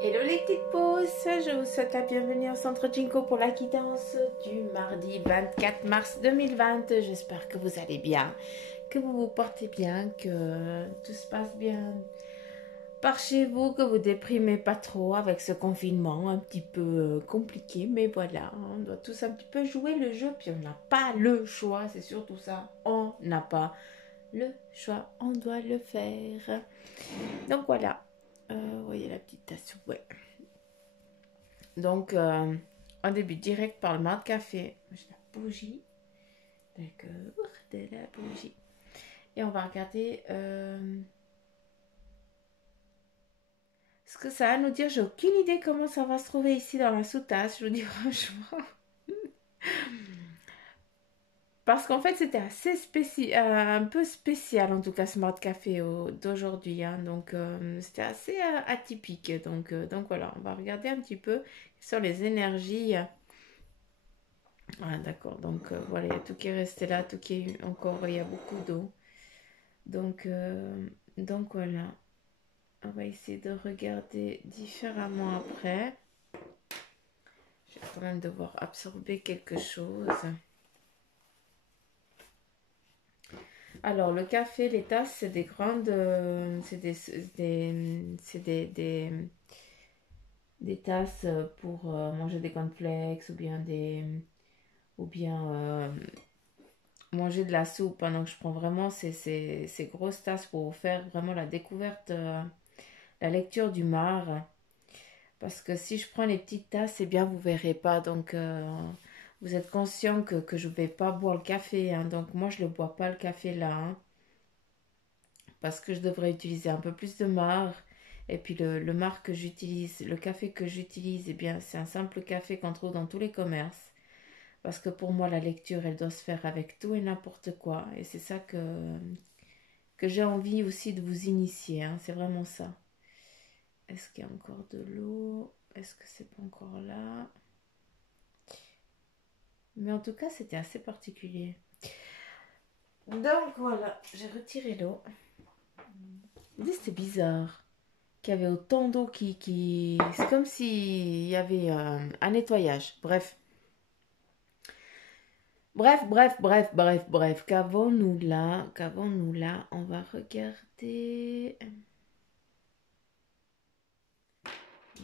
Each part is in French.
Hello les petites pousses, je vous souhaite la bienvenue au Centre Jinko pour la guidance du mardi 24 mars 2020. J'espère que vous allez bien, que vous vous portez bien, que tout se passe bien par chez vous, que vous déprimez pas trop avec ce confinement un petit peu compliqué. Mais voilà, on doit tous un petit peu jouer le jeu, puis on n'a pas le choix, c'est surtout ça. On n'a pas le choix, on doit le faire. Donc voilà, vous voyez la petite tasse, ouais. Donc, on débute direct par le mat de café. J'ai la bougie. D'accord, de la bougie. Et on va regarder ce que ça va nous dire. J'ai aucune idée comment ça va se trouver ici dans la sous-tasse, je vous dis franchement. Parce qu'en fait, c'était assez un peu spécial, en tout cas, ce mode café d'aujourd'hui. Hein. Donc, c'était assez atypique. Donc, voilà, on va regarder un petit peu sur les énergies. Ah, d'accord. Donc, voilà, il y a tout qui est resté là, tout qui est encore, il y a beaucoup d'eau. Donc, voilà. On va essayer de regarder différemment après. Je vais quand même devoir absorber quelque chose. Alors, le café, les tasses, c'est des grandes... des tasses pour manger des cornflakes ou bien manger de la soupe. Hein. Donc, je prends vraiment ces grosses tasses pour faire vraiment la découverte, la lecture du mar. Parce que si je prends les petites tasses, eh bien, vous verrez pas. Donc, vous êtes conscient que je ne vais pas boire le café. Hein. Donc, moi, je ne le bois pas le café là. Hein, parce que je devrais utiliser un peu plus de marc. Et puis, le marc que j'utilise, le café que j'utilise, eh bien, c'est un simple café qu'on trouve dans tous les commerces. Parce que pour moi, la lecture, elle doit se faire avec tout et n'importe quoi. Et c'est ça que j'ai envie aussi de vous initier. Hein. C'est vraiment ça. Est-ce qu'il y a encore de l'eau? Est-ce que c'est pas encore là? Mais en tout cas, c'était assez particulier. Donc voilà, j'ai retiré l'eau. C'était bizarre qu'il y avait autant d'eau qui... C'est comme s'il y avait un nettoyage. Bref. Bref. Qu'avons-nous là? Qu'avons-nous là? On va regarder...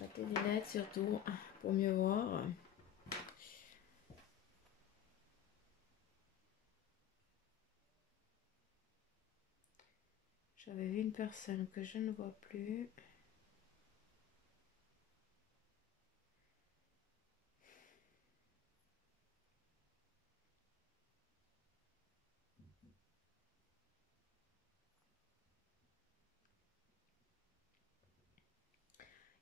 Mettre les lunettes surtout pour mieux voir. J'avais vu une personne que je ne vois plus.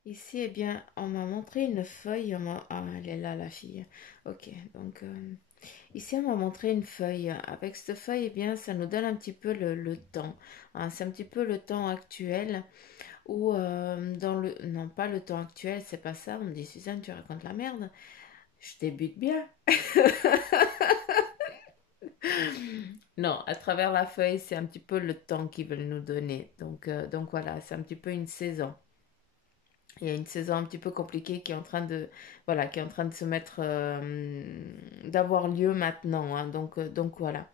Ici, eh bien, on m'a montré une feuille. Ah, elle est là, la fille. Ok, donc ici, on m'a montré une feuille. Avec cette feuille, eh bien, ça nous donne un petit peu le temps. Hein. C'est un petit peu le temps actuel. Ou dans le... Non, pas le temps actuel, c'est pas ça. On me dit, Suzanne, tu racontes la merde. Je débute bien. Non, à travers la feuille, c'est un petit peu le temps qu'ils veulent nous donner. Donc voilà, c'est un petit peu une saison. Il y a une saison un petit peu compliquée qui est en train de, voilà, qui est en train de se mettre, d'avoir lieu maintenant. Hein. Donc voilà.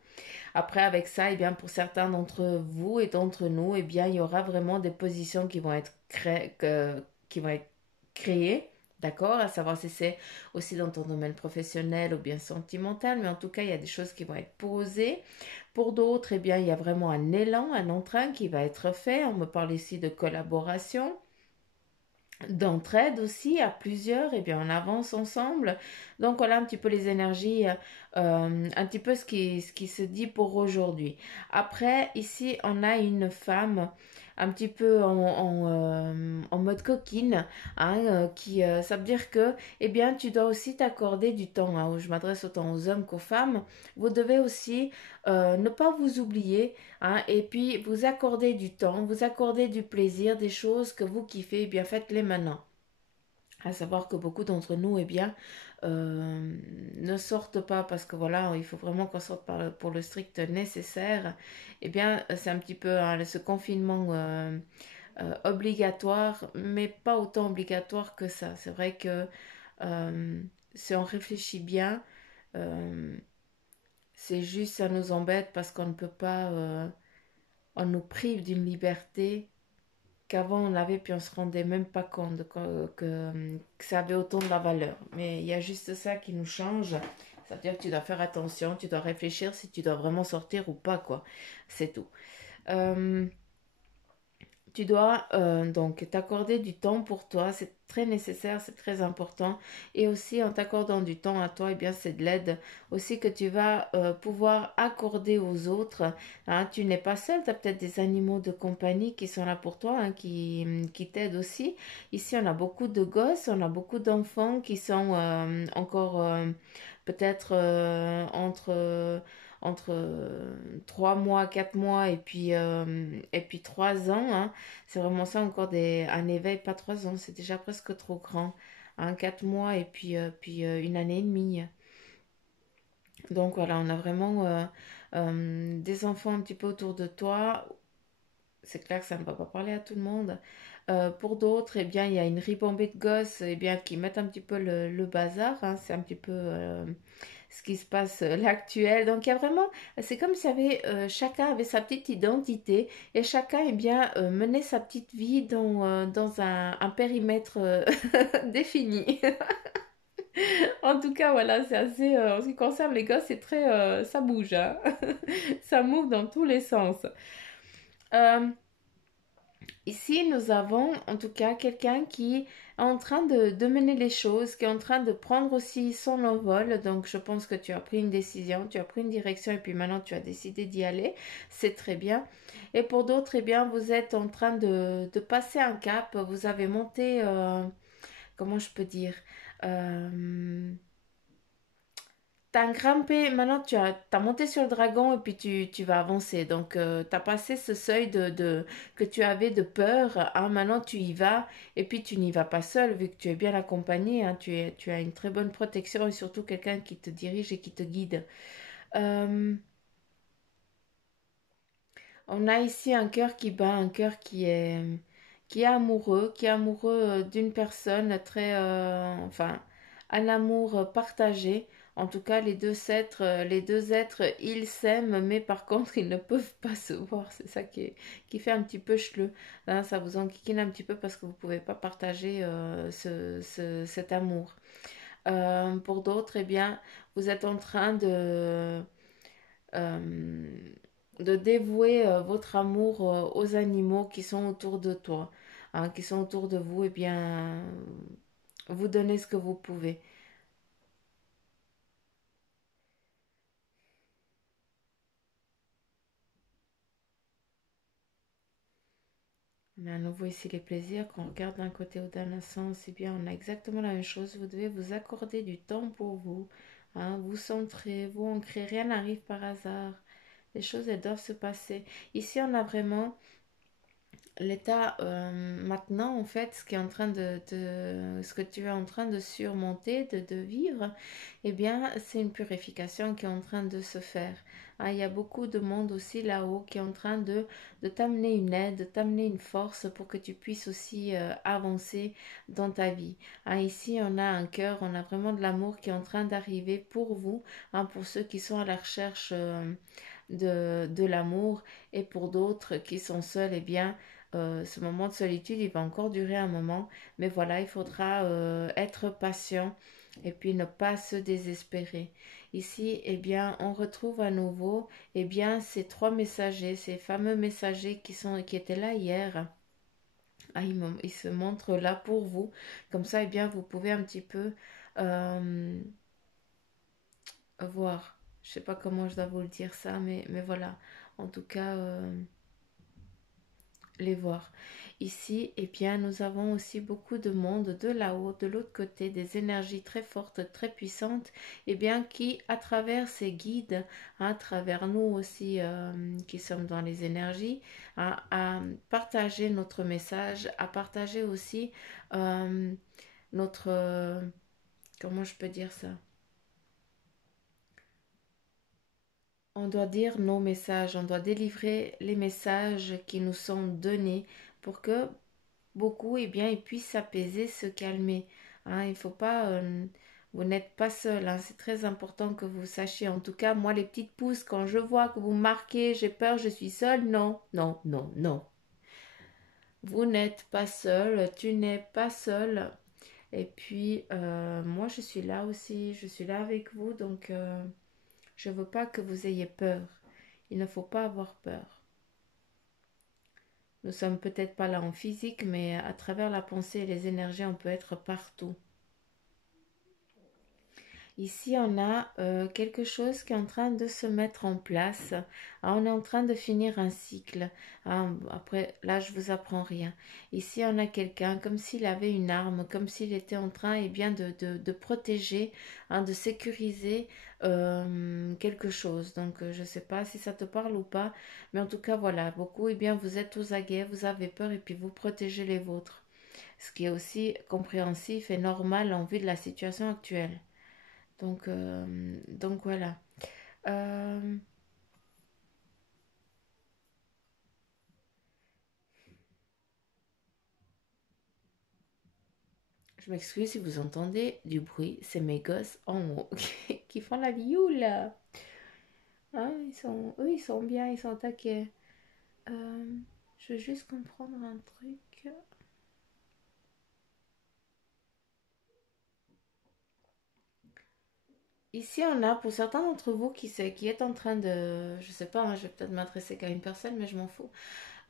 Après, avec ça, eh bien, pour certains d'entre vous et d'entre nous, eh bien, il y aura vraiment des positions qui vont être créées. D'accord? À savoir si c'est aussi dans ton domaine professionnel ou bien sentimental, mais en tout cas, il y a des choses qui vont être posées. Pour d'autres, eh bien, il y a vraiment un élan, un entrain qui va être fait. On me parle ici de collaboration d'entraide aussi à plusieurs et bien on avance ensemble donc voilà un petit peu les énergies un petit peu ce qui se dit pour aujourd'hui. Après ici on a une femme un petit peu en mode coquine hein, qui ça veut dire que eh bien tu dois aussi t'accorder du temps hein, où je m'adresse autant aux hommes qu'aux femmes. Vous devez aussi ne pas vous oublier. Hein, et puis vous accordez du temps, vous accordez du plaisir, des choses que vous kiffez, eh bien faites-les maintenant. À savoir que beaucoup d'entre nous, eh bien, ne sortent pas parce que voilà, il faut vraiment qu'on sorte pour le strict nécessaire. Eh bien, c'est un petit peu hein, ce confinement obligatoire, mais pas autant obligatoire que ça. C'est vrai que euh, si on réfléchit bien, euh, c'est juste ça nous embête parce qu'on ne peut pas, on nous prive d'une liberté qu'avant on avait, puis on se rendait même pas compte que ça avait autant de la valeur. Mais il y a juste ça qui nous change. Ça veut dire que tu dois faire attention, tu dois réfléchir si tu dois vraiment sortir ou pas, quoi. C'est tout. Euh, Tu dois donc t'accorder du temps pour toi, c'est très nécessaire, c'est très important. Et aussi en t'accordant du temps à toi, eh bien c'est de l'aide aussi que tu vas pouvoir accorder aux autres. Hein. Tu n'es pas seul, tu as peut-être des animaux de compagnie qui sont là pour toi, hein, qui t'aident aussi. Ici, on a beaucoup de gosses, on a beaucoup d'enfants qui sont encore peut-être entre 3 mois, 4 mois et puis 3 ans. Hein. C'est vraiment ça encore un éveil, pas 3 ans, c'est déjà presque trop grand. Hein, 4 mois et puis une année et demie. Donc voilà, on a vraiment des enfants un petit peu autour de toi. C'est clair que ça ne va pas parler à tout le monde. Pour d'autres, eh bien, il y a une ribambée de gosses eh bien, qui mettent un petit peu le bazar. Hein. C'est un petit peu ce qui se passe l'actuel. Donc il y a vraiment, c'est comme si chacun avait sa petite identité et chacun eh bien, menait sa petite vie dans un périmètre défini. En tout cas, voilà, c'est assez, en ce qui concerne les gosses, c'est très, ça bouge, hein. Ça move dans tous les sens. Euh, Ici, nous avons en tout cas quelqu'un qui est en train de mener les choses, qui est en train de prendre aussi son envol. Donc, je pense que tu as pris une décision, tu as pris une direction et puis maintenant tu as décidé d'y aller. C'est très bien. Et pour d'autres, eh bien, vous êtes en train de passer un cap. Vous avez monté, comment je peux dire, euh, t'as grimpé, maintenant t'as monté sur le dragon et puis tu vas avancer. Donc, t'as passé ce seuil que tu avais de peur. Hein, maintenant, tu y vas et puis tu n'y vas pas seul vu que tu es bien accompagné. Hein, tu as une très bonne protection et surtout quelqu'un qui te dirige et qui te guide. Euh, on a ici un cœur qui bat, un cœur qui est amoureux d'une personne très, enfin, un amour partagé. En tout cas, les deux êtres, ils s'aiment, mais par contre, ils ne peuvent pas se voir. C'est ça qui fait un petit peu chelou. Hein, ça vous enquiquine un petit peu parce que vous ne pouvez pas partager cet amour. Pour d'autres, eh bien, vous êtes en train euh, de dévouer votre amour aux animaux qui sont autour de toi, hein, qui sont autour de vous, et bien, vous donnez ce que vous pouvez. On a à nouveau ici les plaisirs. Quand on regarde d'un côté ou d'un sens, eh bien, on a exactement la même chose. Vous devez vous accorder du temps pour vous, hein, vous centrer, vous ancrer. Rien n'arrive par hasard. Les choses, elles doivent se passer. Ici, on a vraiment l'état maintenant, en fait, ce qui est en train ce que tu es en train de surmonter, de vivre, eh bien, c'est une purification qui est en train de se faire. Hein, il y a beaucoup de monde aussi là-haut qui est en train de t'amener une aide, de t'amener une force pour que tu puisses aussi avancer dans ta vie. Hein, ici, on a un cœur, on a vraiment de l'amour qui est en train d'arriver pour vous, hein, pour ceux qui sont à la recherche de l'amour et pour d'autres qui sont seuls, eh bien, ce moment de solitude, il va encore durer un moment, mais voilà, il faudra être patient et puis ne pas se désespérer. Ici, eh bien, on retrouve à nouveau, eh bien, ces trois messagers, ces fameux messagers qui étaient là hier. Ah, ils se montrent là pour vous. Comme ça, eh bien, vous pouvez un petit peu euh, voir. Je sais pas comment je dois vous le dire ça, mais voilà. En tout cas, les voir. Ici, eh bien, nous avons aussi beaucoup de monde de là-haut, de l'autre côté, des énergies très fortes, très puissantes, eh bien, qui, à travers ces guides, hein, à travers nous aussi, qui sommes dans les énergies, hein, à partager notre message, à partager aussi euh, notre, comment je peux dire ça? On doit dire nos messages, on doit délivrer les messages qui nous sont donnés pour que beaucoup, eh bien, ils puissent s'apaiser, se calmer. Hein, il faut pas, vous n'êtes pas seul. Hein, c'est très important que vous sachiez. En tout cas, moi, les petites pousses, quand je vois que vous marquez, j'ai peur, je suis seule, non, non, non, non. Vous n'êtes pas seul, tu n'es pas seul. Et puis, moi, je suis là aussi, je suis là avec vous, donc je ne veux pas que vous ayez peur. Il ne faut pas avoir peur. Nous sommes peut-être pas là en physique, mais à travers la pensée et les énergies, on peut être partout. Ici, on a quelque chose qui est en train de se mettre en place. Ah, on est en train de finir un cycle. Ah, après, là, je vous apprends rien. Ici, on a quelqu'un comme s'il avait une arme, comme s'il était en train bien, de protéger, hein, de sécuriser quelque chose. Donc, je ne sais pas si ça te parle ou pas, mais en tout cas, voilà, beaucoup, bien, vous êtes aux aguets, vous avez peur et puis vous protégez les vôtres. Ce qui est aussi compréhensif et normal en vue de la situation actuelle. Donc voilà. Euh, je m'excuse si vous entendez du bruit, c'est mes gosses en haut qui font la vioule. Hein, eux, ils sont bien, ils sont taqués. Euh, je veux juste comprendre un truc. Ici, on a pour certains d'entre vous qui est en train de... Je sais pas, hein, je vais peut-être m'adresser qu'à une personne, mais je m'en fous.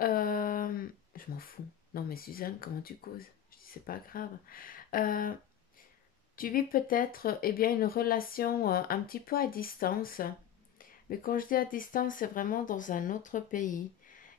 Je m'en fous. Non, mais Suzanne, comment tu causes? Je dis, c'est pas grave. Euh, Tu vis peut-être bien une relation un petit peu à distance, mais quand je dis à distance, c'est vraiment dans un autre pays.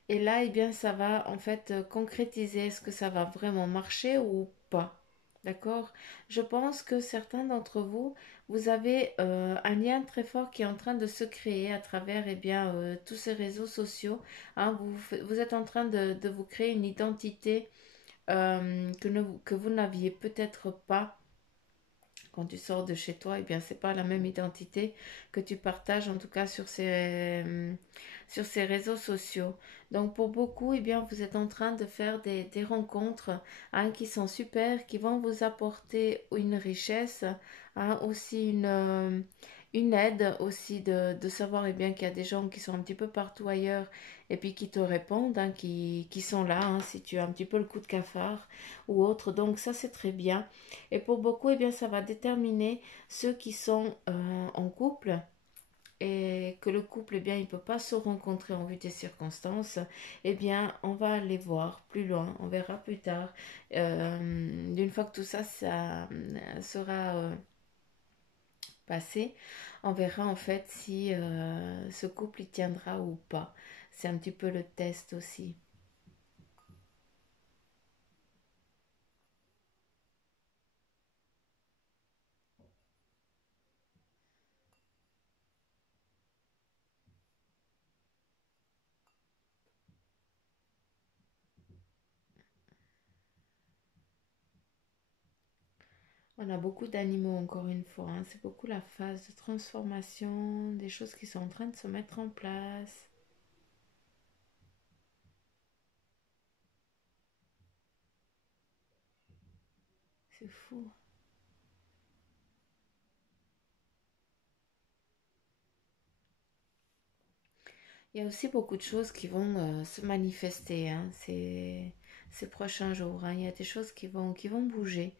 Et là, bien, ça va en fait concrétiser. Est-ce que ça va vraiment marcher ou pas? D'accord? Je pense que certains d'entre vous, vous avez un lien très fort qui est en train de se créer à travers bien, tous ces réseaux sociaux. Hein. Vous êtes en train de vous créer une identité que vous n'aviez peut-être pas quand tu sors de chez toi, eh bien, c'est pas la même identité que tu partages, en tout cas sur ces réseaux sociaux. Donc, pour beaucoup, eh bien, vous êtes en train de faire des rencontres hein, qui sont super, qui vont vous apporter une richesse, hein, aussi une aide aussi de savoir eh bien, qu'il y a des gens qui sont un petit peu partout ailleurs et puis qui te répondent, hein, qui sont là, hein, si tu as un petit peu le coup de cafard ou autre. Donc, ça, c'est très bien. Et pour beaucoup, eh bien, ça va déterminer ceux qui sont en couple et que le couple, eh bien, il ne peut pas se rencontrer en vue des circonstances. Eh bien, on va aller voir plus loin, on verra plus tard. D'une fois que tout ça, ça sera passé, on verra en fait si ce couple y tiendra ou pas. C'est un petit peu le test aussi. On a beaucoup d'animaux, encore une fois. Hein. C'est beaucoup la phase de transformation, des choses qui sont en train de se mettre en place. C'est fou. Il y a aussi beaucoup de choses qui vont se manifester hein, ces prochains jours. Hein. Il y a des choses qui vont bouger.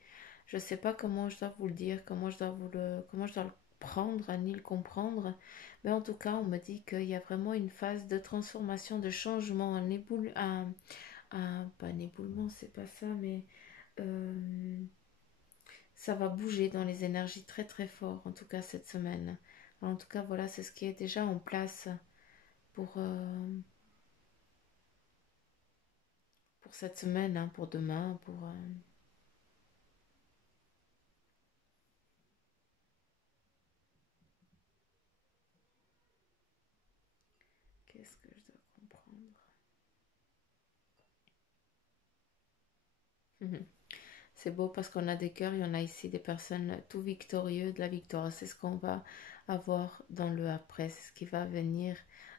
Je ne sais pas comment je dois vous le dire, comment je dois le prendre, hein, ni le comprendre. Mais en tout cas, on me dit qu'il y a vraiment une phase de transformation, de changement, pas un éboulement, c'est pas ça, mais euh, ça va bouger dans les énergies très très fort, en tout cas cette semaine. En tout cas, voilà, c'est ce qui est déjà en place pour, pour cette semaine, hein, pour demain, pour... qu'est-ce que je dois comprendre? C'est beau parce qu'on a des cœurs, il y en a ici des personnes tout victorieux de la victoire. C'est ce qu'on va avoir dans le après, c'est ce qui va venir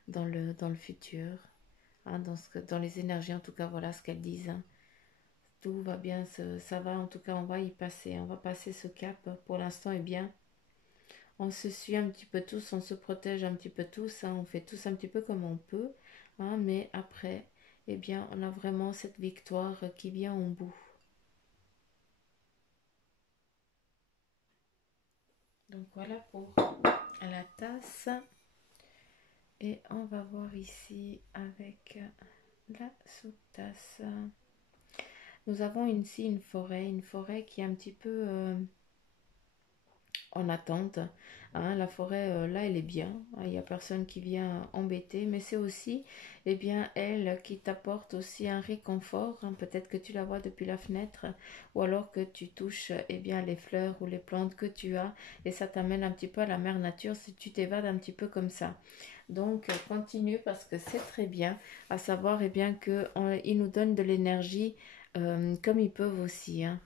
dans le futur. hein, dans les énergies, en tout cas, voilà ce qu'elles disent, hein. Tout va bien, ça va, en tout cas, on va y passer, on va passer ce cap. Pour l'instant, eh bien, on se suit un petit peu tous, on se protège un petit peu tous, hein, on fait tous un petit peu comme on peut, hein, mais après, eh bien, on a vraiment cette victoire qui vient au bout. Donc voilà pour la tasse. Et on va voir ici avec la sous-tasse. Nous avons ici une forêt qui est un petit peu en attente, hein. La forêt, là, elle est bien, hein. Il n'y a personne qui vient embêter, mais c'est aussi, eh bien, elle qui t'apporte aussi un réconfort, hein. Peut-être que tu la vois depuis la fenêtre, ou alors que tu touches, eh bien, les fleurs ou les plantes que tu as, et ça t'amène un petit peu à la mère nature si tu t'évades un petit peu comme ça. Donc, continue parce que c'est très bien, à savoir, eh bien, qu'ils nous donnent de l'énergie comme ils peuvent aussi, hein.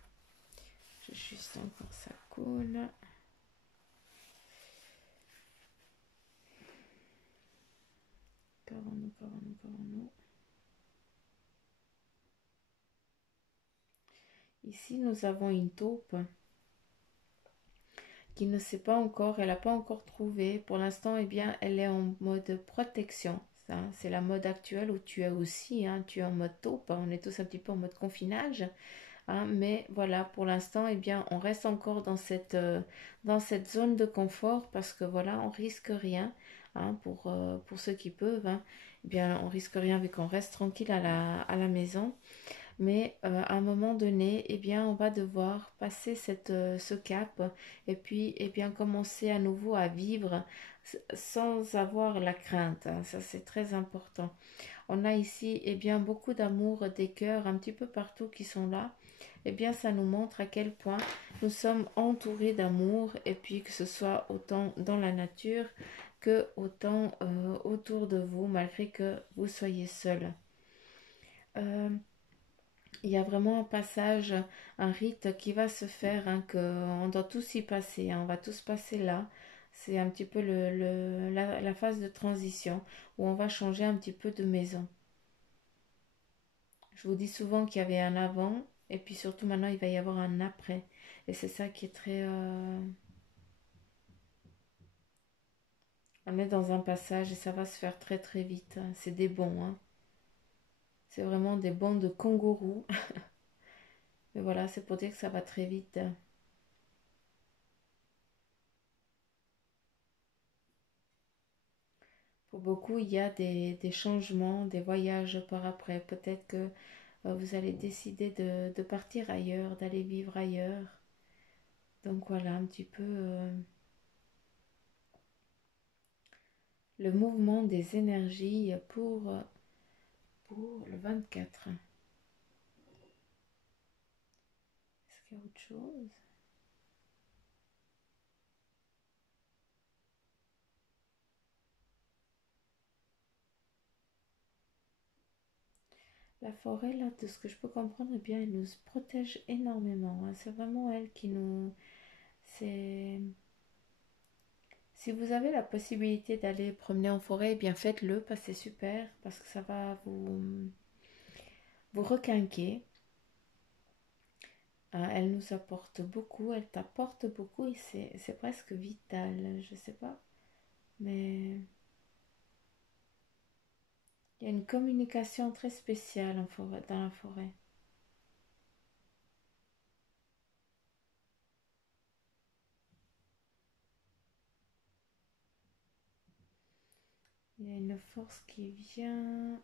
Juste encore ça coule. Coronneau. Ici, nous avons une taupe qui ne sait pas encore, elle n'a pas encore trouvé. Pour l'instant, eh bien, elle est en mode protection. C'est la mode actuelle où tu es aussi, hein, tu es en mode taupe. On est tous un petit peu en mode confinage. Hein, mais voilà, pour l'instant, eh bien, on reste encore dans cette zone de confort parce que voilà, on risque rien, hein, pour ceux qui peuvent. Hein, eh bien, on risque rien vu qu'on reste tranquille à la maison. Mais à un moment donné, eh bien, on va devoir passer ce cap et puis eh bien, commencer à nouveau à vivre sans avoir la crainte, hein. Ça, c'est très important. On a ici eh bien, beaucoup d'amour des cœurs un petit peu partout qui sont là. Eh bien, ça nous montre à quel point nous sommes entourés d'amour et puis que ce soit autant dans la nature que autant autour de vous, malgré que vous soyez seul. Euh, il y a vraiment un passage, un rite qui va se faire, hein, que on doit tous y passer, hein, on va tous passer là. C'est un petit peu la phase de transition où on va changer un petit peu de maison. Je vous dis souvent qu'il y avait un avant et puis surtout maintenant il va y avoir un après. Et c'est ça qui est très... On est dans un passage et ça va se faire très très vite, hein. C'est des bons, hein. C'est vraiment des bons de kangourous. Mais voilà, c'est pour dire que ça va très vite. Pour beaucoup, il y a des changements, des voyages par après. Peut-être que vous allez décider de partir ailleurs, d'aller vivre ailleurs. Donc voilà un petit peu le mouvement des énergies pour le 24. Est-ce qu'il y a autre chose? La forêt, là, de ce que je peux comprendre, eh bien, elle nous protège énormément, hein. C'est vraiment elle qui nous... C'est... Si vous avez la possibilité d'aller promener en forêt, eh bien faites-le, parce que c'est super, parce que ça va vous requinquer. Hein, elle nous apporte beaucoup, elle t'apporte beaucoup et c'est presque vital, je sais pas. Mais il y a une communication très spéciale en forêt, dans la forêt. Il y a une force qui vient.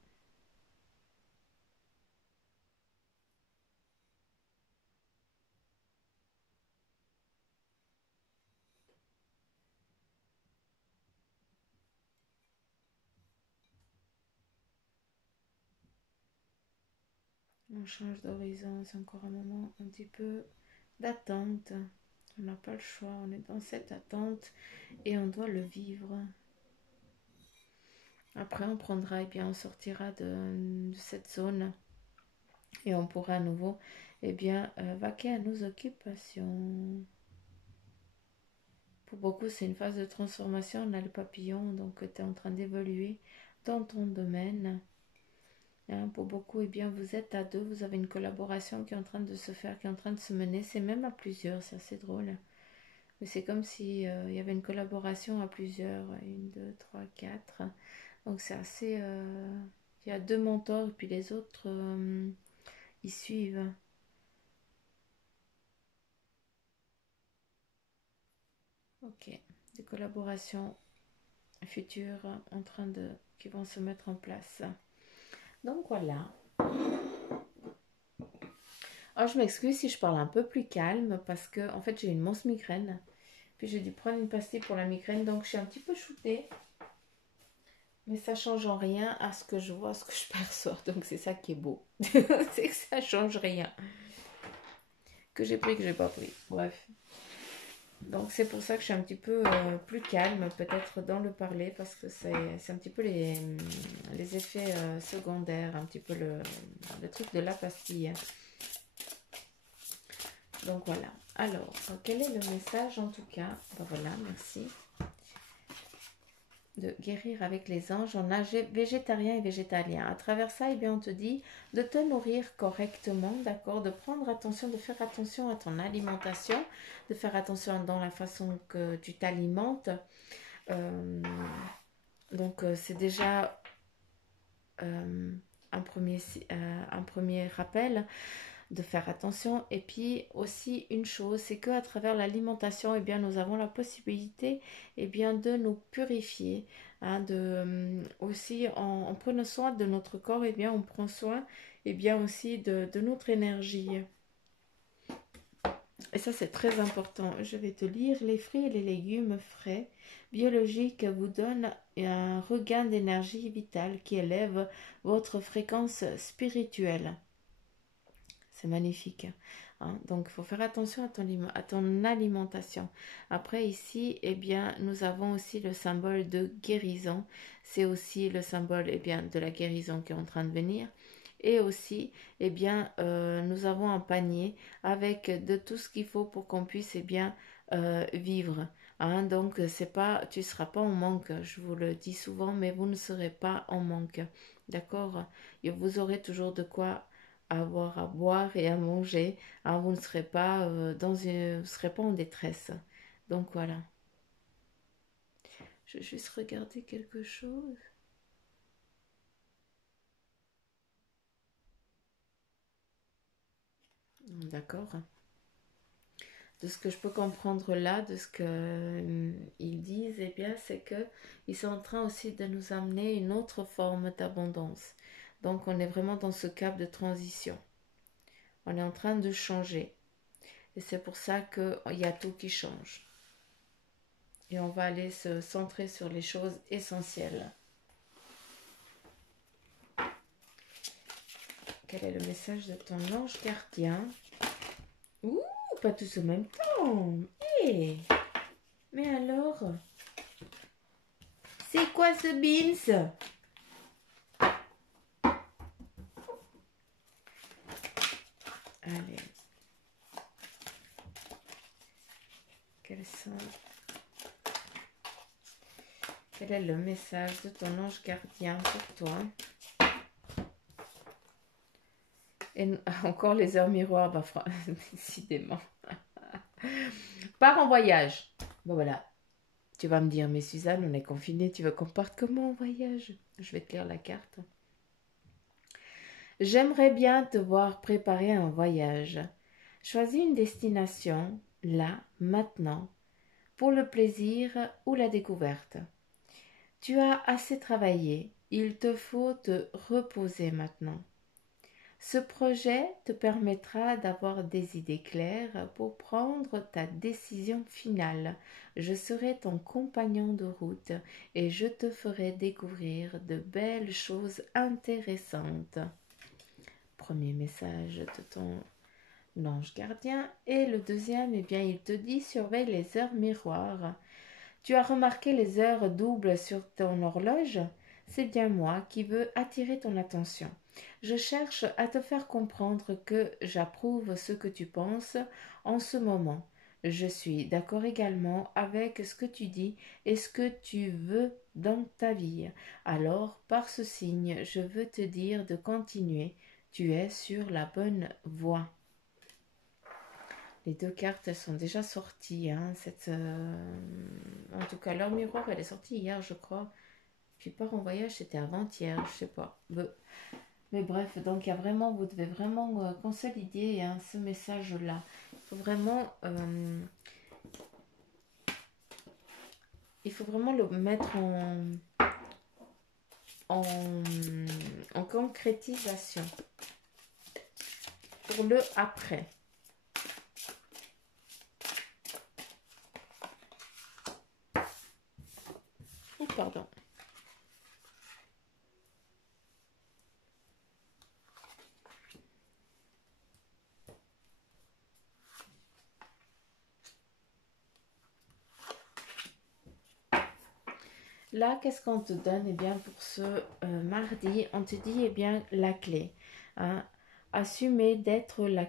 On change d'horizon, c'est encore un moment un petit peu d'attente. On n'a pas le choix, on est dans cette attente et on doit le vivre. Après, on prendra, et bien, on sortira de cette zone et on pourra à nouveau, eh bien, vaquer à nos occupations. Pour beaucoup, c'est une phase de transformation. On a le papillon, donc tu es en train d'évoluer dans ton domaine. Hein, pour beaucoup, eh bien, vous êtes à deux, vous avez une collaboration qui est en train de se faire, qui est en train de se mener. C'est même à plusieurs, c'est assez drôle. Mais c'est comme si il y avait une collaboration à plusieurs. Une, deux, trois, quatre. Donc c'est assez... il y a deux mentors et puis les autres, ils suivent. Ok. Des collaborations futures en train de... qui vont se mettre en place. Donc voilà. Alors je m'excuse si je parle un peu plus calme parce que en fait j'ai une monstre migraine. Puis j'ai dû prendre une pastille pour la migraine, donc je suis un petit peu shootée. Mais ça change en rien à ce que je vois, à ce que je perçois. Donc c'est ça qui est beau. C'est que ça change rien. Que j'ai pris, que j'ai pas pris. Bref. Donc c'est pour ça que je suis un petit peu plus calme, peut-être dans le parler, parce que c'est un petit peu les effets secondaires, un petit peu le truc de la pastille. Donc voilà. Alors, quel est le message en tout cas? Ben voilà, merci. De guérir avec les anges en âge végétarien et végétalien. À travers ça, eh bien, on te dit de te nourrir correctement, d'accord, de prendre attention, de faire attention à ton alimentation, de faire attention dans la façon que tu t'alimentes. Euh, donc, c'est déjà un premier rappel de faire attention. Et puis aussi une chose, c'est que à travers l'alimentation, eh bien, nous avons la possibilité de nous purifier. Hein, aussi en prenant soin de notre corps, on prend soin aussi de notre énergie. Et ça, c'est très important. Je vais te lire. Les fruits et les légumes frais, biologiques, vous donnent un regain d'énergie vitale qui élève votre fréquence spirituelle. C'est magnifique. Hein. Donc, il faut faire attention à ton alimentation. Après, ici, nous avons aussi le symbole de guérison. C'est aussi le symbole de la guérison qui est en train de venir. Et aussi, nous avons un panier avec de tout ce qu'il faut pour qu'on puisse vivre. Hein. Donc, c'est pas, tu ne seras pas en manque. Je vous le dis souvent, mais vous ne serez pas en manque. D'accord? Et vous aurez toujours de quoi avoir à boire et à manger. Hein, vous ne serez pas vous serez pas en détresse. Donc voilà. Je vais juste regarder quelque chose. D'accord. De ce que je peux comprendre là, de ce que ils disent, c'est que ils sont en train aussi de nous amener une autre forme d'abondance. Donc on est vraiment dans ce cap de transition. On est en train de changer. Et c'est pour ça qu'il y a tout qui change. Et on va aller se centrer sur les choses essentielles. Quel est le message de ton ange gardien? Ouh, pas tous en même temps. Hey, mais alors, c'est quoi ce beans? Allez. Quel est le message de ton ange gardien pour toi? Et encore les heures miroirs, décidément. Pars en voyage. Bon voilà. Tu vas me dire, mais Suzanne, on est confinés, tu veux qu'on parte comment en voyage? Je vais te lire la carte. J'aimerais bien te voir préparer un voyage. Choisis une destination, là, maintenant, pour le plaisir ou la découverte. Tu as assez travaillé, il te faut te reposer maintenant. Ce projet te permettra d'avoir des idées claires pour prendre ta décision finale. Je serai ton compagnon de route et je te ferai découvrir de belles choses intéressantes. Premier message de ton ange gardien. Et le deuxième, il te dit surveille les heures miroirs. Tu as remarqué les heures doubles sur ton horloge? C'est bien moi qui veux attirer ton attention. Je cherche à te faire comprendre que j'approuve ce que tu penses en ce moment. Je suis d'accord également avec ce que tu dis et ce que tu veux dans ta vie. Alors, par ce signe, je veux te dire de continuer. Tu es sur la bonne voie. Les deux cartes, elles sont déjà sorties. Hein. En tout cas, leur miroir, elle est sortie hier, je crois. Puis part en voyage, c'était avant-hier, je sais pas. Mais bref, donc il y a vraiment, vous devez vraiment consolider hein, ce message-là. Il faut vraiment le mettre en, en concrétisation pour le après. Oh, pardon. Là, qu'est-ce qu'on te donne? Eh bien, pour ce mardi, on te dit, eh bien, la clé. Hein. Assumez d'être la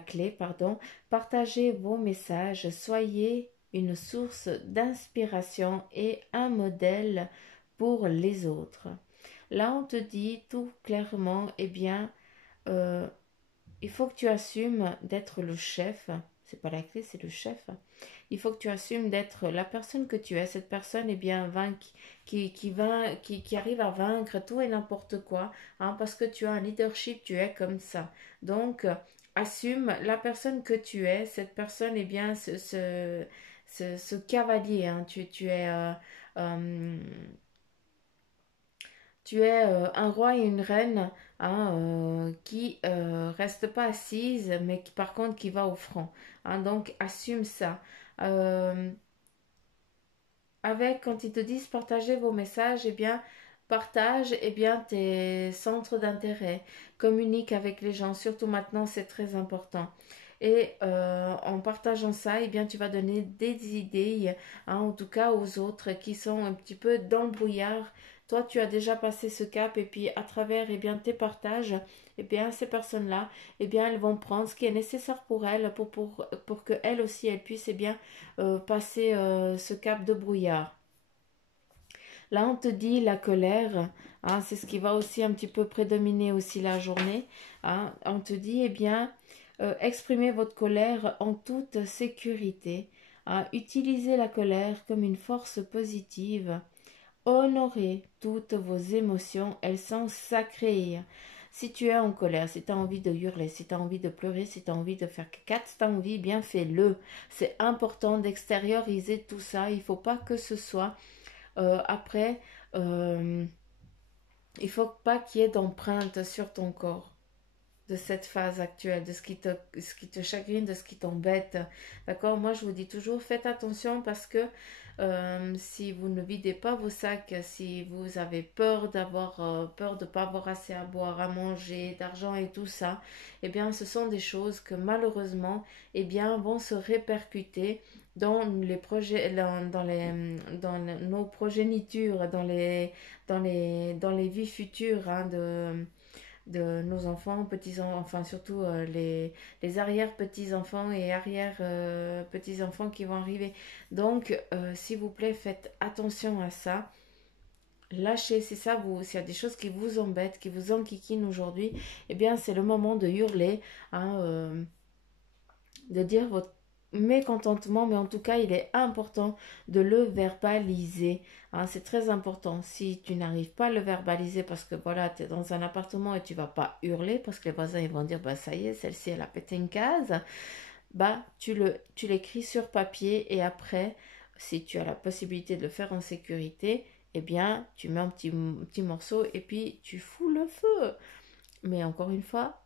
clé, pardon. Partagez vos messages. Soyez une source d'inspiration et un modèle pour les autres. Là, on te dit tout clairement, eh bien, euh, il faut que tu assumes d'être le chef. C'est pas la clé, c'est le chef. Il faut que tu assumes d'être la personne que tu es. Cette personne est bien qui arrive à vaincre tout et n'importe quoi. Hein, parce que tu as un leadership, tu es comme ça. Donc, assume la personne que tu es. Cette personne est bien ce cavalier. Hein. Euh, tu es un roi et une reine hein, qui reste pas assise, mais qui par contre qui va au front. Hein, donc assume ça. Euh, quand ils te disent partager vos messages, eh bien partage eh bien tes centres d'intérêt, communique avec les gens, surtout maintenant c'est très important. Et en partageant ça, eh bien tu vas donner des idées, hein, en tout cas aux autres qui sont un petit peu dans le brouillard. Toi, tu as déjà passé ce cap et puis à travers eh bien tes partages, eh bien ces personnes-là, eh bien elles vont prendre ce qui est nécessaire pour elles, pour que elles aussi elles puissent eh bien passer ce cap de brouillard. Là, on te dit la colère, hein, c'est ce qui va aussi un petit peu prédominer aussi la journée. Hein. On te dit, eh bien, exprimez votre colère en toute sécurité. Hein. Utilisez la colère comme une force positive. Honorez toutes vos émotions, elles sont sacrées. Si tu es en colère, si tu as envie de hurler, si tu as envie de pleurer, si tu as envie de faire caca, si tu as envie, bien fais-le. C'est important d'extérioriser tout ça. Il ne faut pas que ce soit après, euh, il faut pas qu'il y ait d'empreinte sur ton corps de cette phase actuelle, de ce qui te chagrine, de ce qui t'embête. D'accord? Moi, je vous dis toujours, faites attention parce que si vous ne videz pas vos sacs, si vous avez peur peur de ne pas avoir assez à boire, à manger, d'argent et tout ça, eh bien, ce sont des choses que malheureusement, eh bien, vont se répercuter dans les projets, dans nos progénitures, dans les vies futures hein, de nos enfants, petits-enfants, enfin surtout les arrière-petits-enfants et arrière-petits-enfants qui vont arriver. Donc, s'il vous plaît, faites attention à ça. Lâchez, si ça s'il y a des choses qui vous embêtent, qui vous enquiquinent aujourd'hui, eh bien c'est le moment de hurler, hein, de dire votre mécontentement, mais en tout cas, il est important de le verbaliser. Hein, c'est très important. Si tu n'arrives pas à le verbaliser parce que voilà, tu es dans un appartement et tu vas pas hurler parce que les voisins ils vont dire bah ça y est, celle-ci elle a pété une case, bah tu l'écris sur papier et après, si tu as la possibilité de le faire en sécurité, eh bien, tu mets un petit morceau et puis tu fous le feu. Mais encore une fois,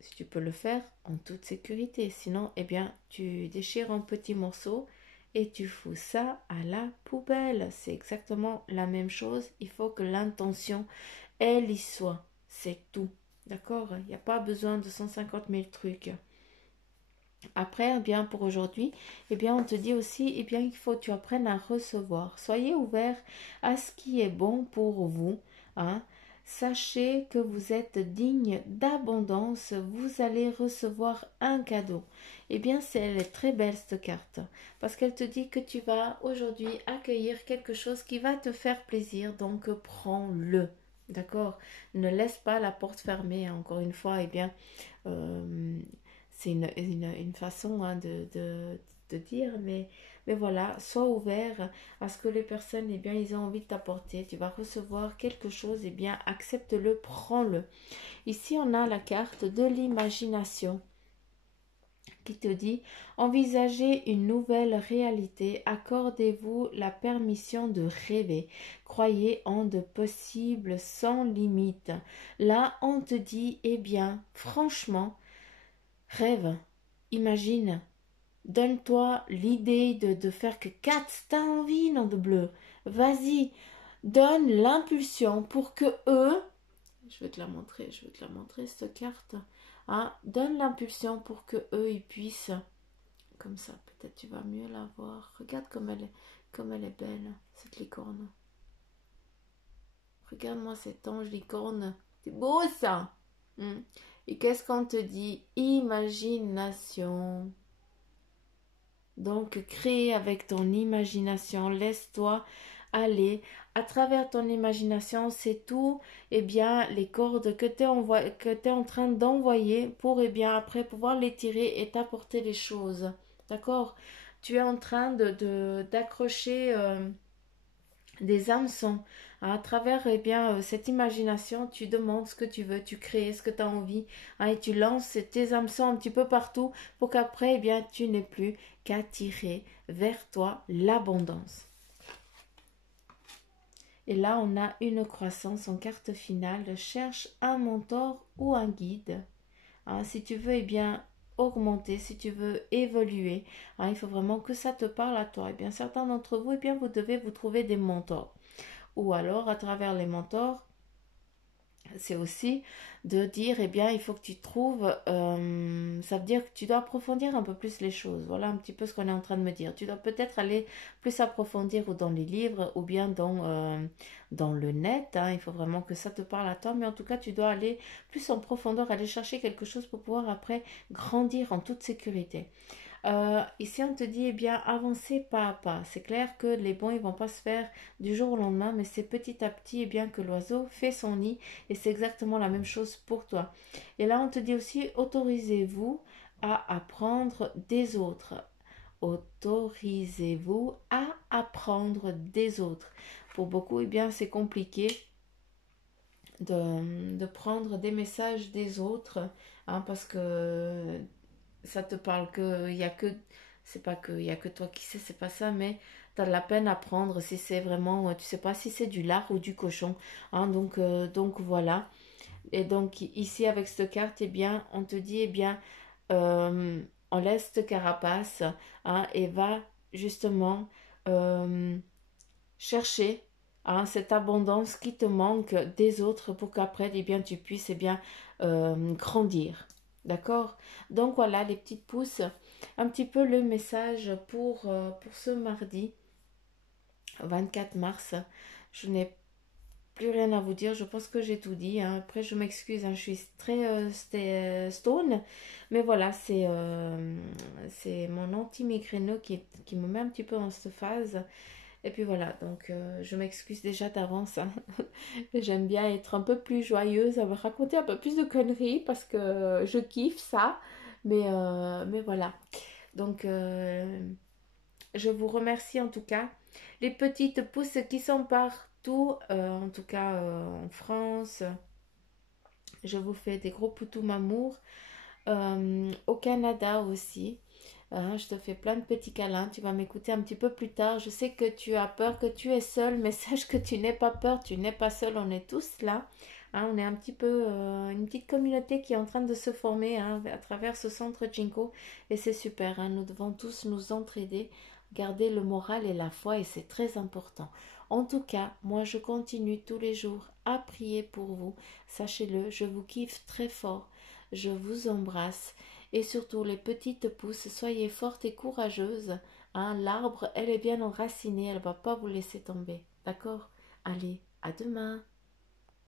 si tu peux le faire en toute sécurité. Sinon, eh bien, tu déchires en petits morceaux et tu fous ça à la poubelle. C'est exactement la même chose. Il faut que l'intention, elle y soit. C'est tout. D'accord? Il n'y a pas besoin de 150 000 trucs. Après, eh bien, pour aujourd'hui, eh bien, on te dit aussi, eh bien, il faut que tu apprennes à recevoir. Soyez ouvert à ce qui est bon pour vous. Hein. Sachez que vous êtes digne d'abondance, vous allez recevoir un cadeau. Eh bien, elle est très belle cette carte, parce qu'elle te dit que tu vas aujourd'hui accueillir quelque chose qui va te faire plaisir, donc prends-le. D'accord? Ne laisse pas la porte fermée, encore une fois, eh bien, euh, c'est une façon hein, de dire, mais voilà, sois ouvert à ce que les personnes, eh bien, ils ont envie de t'apporter. Tu vas recevoir quelque chose, eh bien, accepte-le, prends-le. Ici, on a la carte de l'imagination qui te dit envisagez une nouvelle réalité, accordez-vous la permission de rêver, croyez en de possibles sans limite. Là, on te dit, eh bien, franchement, rêve, imagine, donne-toi l'idée de faire que 4, t'as envie, nom de bleu. Vas-y, donne l'impulsion pour que eux, je vais te la montrer cette carte. Hein, donne l'impulsion pour que eux ils puissent, comme ça, peut-être tu vas mieux la voir. Regarde comme elle est belle, cette licorne. Regarde-moi cet ange licorne. C'est beau ça. Et qu'est-ce qu'on te dit? Imagination. Donc, crée avec ton imagination, laisse-toi aller. À travers ton imagination, c'est tout, eh bien, les cordes que tu es en train d'envoyer pour, eh bien, après pouvoir les tirer et t'apporter les choses. D'accord? Tu es en train d'accrocher des hameçons. À travers eh bien, cette imagination, tu demandes ce que tu veux, tu crées ce que tu as envie, hein, et tu lances tes hameçons un petit peu partout pour qu'après, eh bien, tu n'aies plus qu'à tirer vers toi l'abondance. Et là, on a une croissance en carte finale. Cherche un mentor ou un guide. Hein, si tu veux, eh bien, augmenter, si tu veux évoluer, hein, il faut vraiment que ça te parle à toi. Eh bien, certains d'entre vous, eh bien, vous devez vous trouver des mentors. Ou alors, à travers les mentors, c'est aussi de dire, eh bien, il faut que tu trouves, ça veut dire que tu dois approfondir un peu plus les choses. Voilà un petit peu ce qu'on est en train de me dire. Tu dois peut-être aller plus approfondir ou dans les livres ou bien dans le net. Hein. Il faut vraiment que ça te parle à toi. Mais en tout cas, tu dois aller plus en profondeur, aller chercher quelque chose pour pouvoir après grandir en toute sécurité. Ici, on te dit, eh bien, avancer pas à pas. C'est clair que les bons, ils vont pas se faire du jour au lendemain, mais c'est petit à petit, eh bien, que l'oiseau fait son nid, et c'est exactement la même chose pour toi. Et là, on te dit aussi, autorisez-vous à apprendre des autres. Autorisez-vous à apprendre des autres. Pour beaucoup, eh bien, c'est compliqué de prendre des messages des autres, hein, parce que ça te parle que il y a que c'est pas que il y a que toi qui sais, c'est pas ça, mais tu as de la peine à prendre si c'est vraiment tu sais pas si c'est du lard ou du cochon, hein, donc voilà. Et donc ici avec cette carte, eh bien on te dit, eh bien euh, on laisse cette carapace, hein, et va justement euh, chercher, hein, cette abondance qui te manque des autres pour qu'après, eh bien, tu puisses, eh bien, grandir. D'accord? Donc voilà les petites pousses, un petit peu le message pour ce mardi 24 mars. Je n'ai plus rien à vous dire, je pense que j'ai tout dit. Hein. Après, je m'excuse, hein, je suis très stone, mais voilà, c'est mon anti-migraineux qui me met un petit peu dans cette phase. Et puis voilà, donc je m'excuse déjà d'avance. Hein. J'aime bien être un peu plus joyeuse, me raconter un peu plus de conneries parce que je kiffe ça. Mais voilà. Donc je vous remercie en tout cas. Les petites pousses qui sont partout, en tout cas en France, je vous fais des gros poutous mamour. Au Canada aussi. Je te fais plein de petits câlins. Tu vas m'écouter un petit peu plus tard. Je sais que tu as peur, que tu es seul, mais sache que tu n'es pas peur, tu n'es pas seul. On est tous là. Hein, on est un petit peu une petite communauté qui est en train de se former, hein, à travers ce centre Jinko. Et c'est super. Hein, nous devons tous nous entraider, garder le moral et la foi. Et c'est très important. En tout cas, moi, je continue tous les jours à prier pour vous. Sachez-le, je vous kiffe très fort. Je vous embrasse. Et surtout, les petites pousses, soyez fortes et courageuses. Hein, l'arbre, elle est bien enracinée, elle ne va pas vous laisser tomber. D'accord? Allez, à demain.